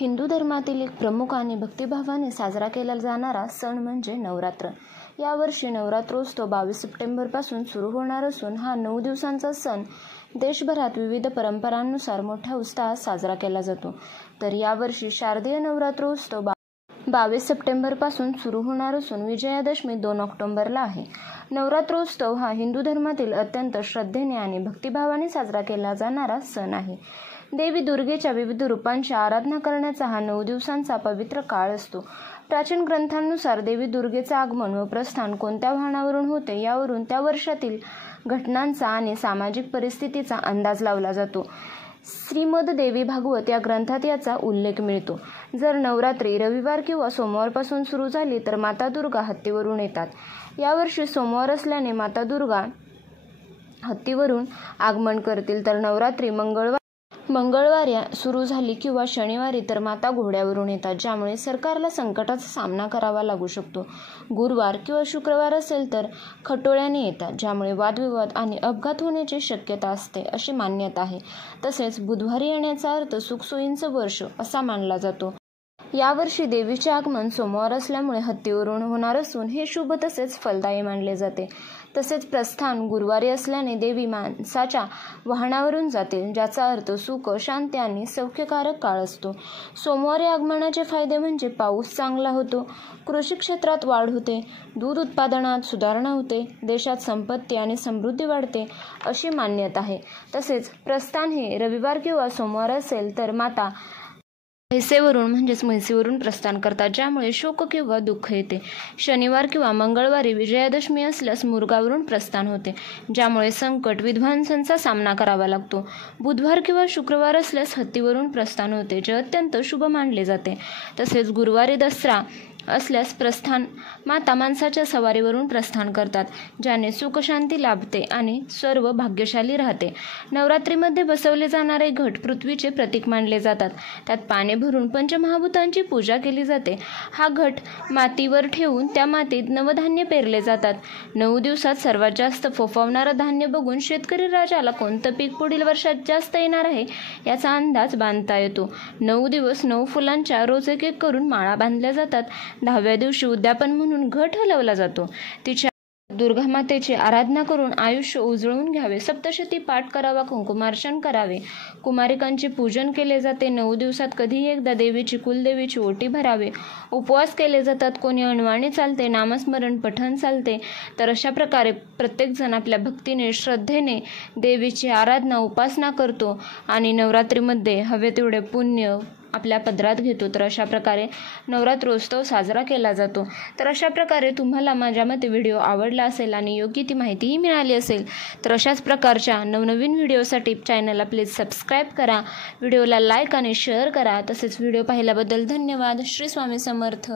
हिंदू धर्मातील एक प्रमुख आणि भक्तिभावाने साजरा केला जाणारा सण म्हणजे नवरात्र। यावर्षी नवरात्रोत्सव 22 सप्टेंबरपासून सुरू होणार असून हा 9 दिवसांचा सण देशभरात विविध परंपरांनुसार मोठ्या उत्साहात साजरा केला जातो। तर यावर्षी शारदीय नवरात्रोत्सव 22 सप्टेंबरपासून सुरू होणार असून विजयादशमी 2 ऑक्टोबरला आहे। नवरात्रोत्सव हा हिंदू धर्मातील अत्यंत श्रद्धेने आणि भक्तिभावाने साजरा केला जाणारा सण आहे। देवी दुर्गेच्या विविध रूपांची आराधना करण्याचा हा 9 दिवसांचा पवित्र काळ असतो। प्राचीन ग्रंथांनुसार देवी दुर्गेचे आगमन व प्रस्थान कोणत्या वाहनावरून होते यावरून त्या वर्षातील घटनांचा आणि सामाजिक परिस्थितीचा अंदाज लावला जातो। श्रीमद देवी भागवत या ग्रंथात याचा उल्लेख मिळतो। जर नवरात्री रविवार किंवा सोमवारपासून सुरू झाली तर माता दुर्गा हत्तीवरून येतात। यावर्षी सोमवार असल्याने माता दुर्गा हत्तीवरून आगमन करतील, तर नवरात्री मंगळवारी सुरू झाली किंवा शनिवारी तर माता घोड्यावरून येतात, ज्यामुळे सरकारला संकटाचा सामना करावा लागू शकतो। गुरुवार किंवा शुक्रवार असेल तर खटोळ्याने येतात, ज्यामुळे वादविवाद आणि अपघात होण्याची शक्यता असते अशी मान्यता आहे। तसेच बुधवारी येण्याचा अर्थ सुखसोयींचं वर्ष असा मानला जातो। यावर्षी देवीचे आगमन सोमवार असल्यामुळे हत्तीवरून होणार असून हे शुभ तसेच फलदायी मानले जाते। तसेच प्रस्थान गुरुवारी असल्याने देवी माणसाच्या वाहनावरून जातील, ज्याचा अर्थ सुख, शांती आणि सौख्यकारक काळ असतो। सोमवारी आगमनाचे फायदे म्हणजे पाऊस चांगला होतो, कृषी क्षेत्रात वाढ होते, दूध उत्पादनात सुधारणा होते, देशात संपत्ती आणि समृद्धी वाढते अशी मान्यता आहे। तसेच प्रस्थान हे रविवार किंवा सोमवार असेल तर माता म्हैसेवरून म्हणजेच म्हैसीवरून प्रस्थान करतात, ज्यामुळे शोक किंवा दुःख येते। शनिवार किंवा मंगळवारी विजयादशमी असल्यास मुरगावरून प्रस्थान होते, ज्यामुळे संकट, विध्वंसांचा सामना करावा लागतो। बुधवार किंवा शुक्रवार असल्यास हत्तीवरून प्रस्थान होते, जे अत्यंत शुभ मानले जाते। तसेच गुरुवारी दसरा असल्यास प्रस्थान माता माणसाच्या सवारीवरून प्रस्थान करतात, ज्याने सुख शांती लाभते आणि सर्व भाग्यशाली राहते। नवरात्रीमध्ये बसवले जाणारे घट पृथ्वीचे प्रतीक मानले जातात। त्यात पाने भरून पंचमहाभूतांची पूजा केली जाते। हा घट मातीवर ठेवून त्या मातीत नवधान्य पेरले जातात। 9 दिवसात सर्वात जास्त फोफावणारं धान्य बघून शेतकरी राजाला कोणतं पीक पुढील वर्षात जास्त येणार आहे याचा अंदाज बांधता येतो। 9 दिवस 9 फुलांच्या रोज एक करून माळा बांधल्या जातात। 10व्या दिवशी उद्यापन म्हणून घट हलवला जातो। तिच्या दुर्गा मातेची आराधना करून आयुष्य उजळून घ्यावे, सप्तशती पाठ करावा, कुंकुमार्चन करावे, कुमारिकांचे पूजन केले जाते। 9 दिवसात कधीही एकदा देवीची कुलदेवीची ओटी भरावे, उपवास केले जातात। कोणी अणवाणी चालते, नामस्मरण पठण चालते। तर अशा प्रकारे प्रत्येकजण आपल्या भक्तीने, श्रद्धेने देवीची आराधना, उपासना करतो आणि नवरात्रीमध्ये हवे तेवढे पुण्य आपल्या पदरात घेतो। तर अशा प्रकारे नवरात्रोत्सव साजरा केला जातो। तर अशा प्रकारे तुम्हाला माझ्या मते व्हिडिओ आवडला असेल आणि योग्य ती माहितीही मिळाली असेल, तर अशाच प्रकारच्या नवनवीन व्हिडिओसाठी चॅनलला प्लीज सबस्क्राईब करा, व्हिडिओला लाईक आणि शेअर करा। तसेच व्हिडिओ पाहिल्याबद्दल धन्यवाद। श्री स्वामी समर्थ।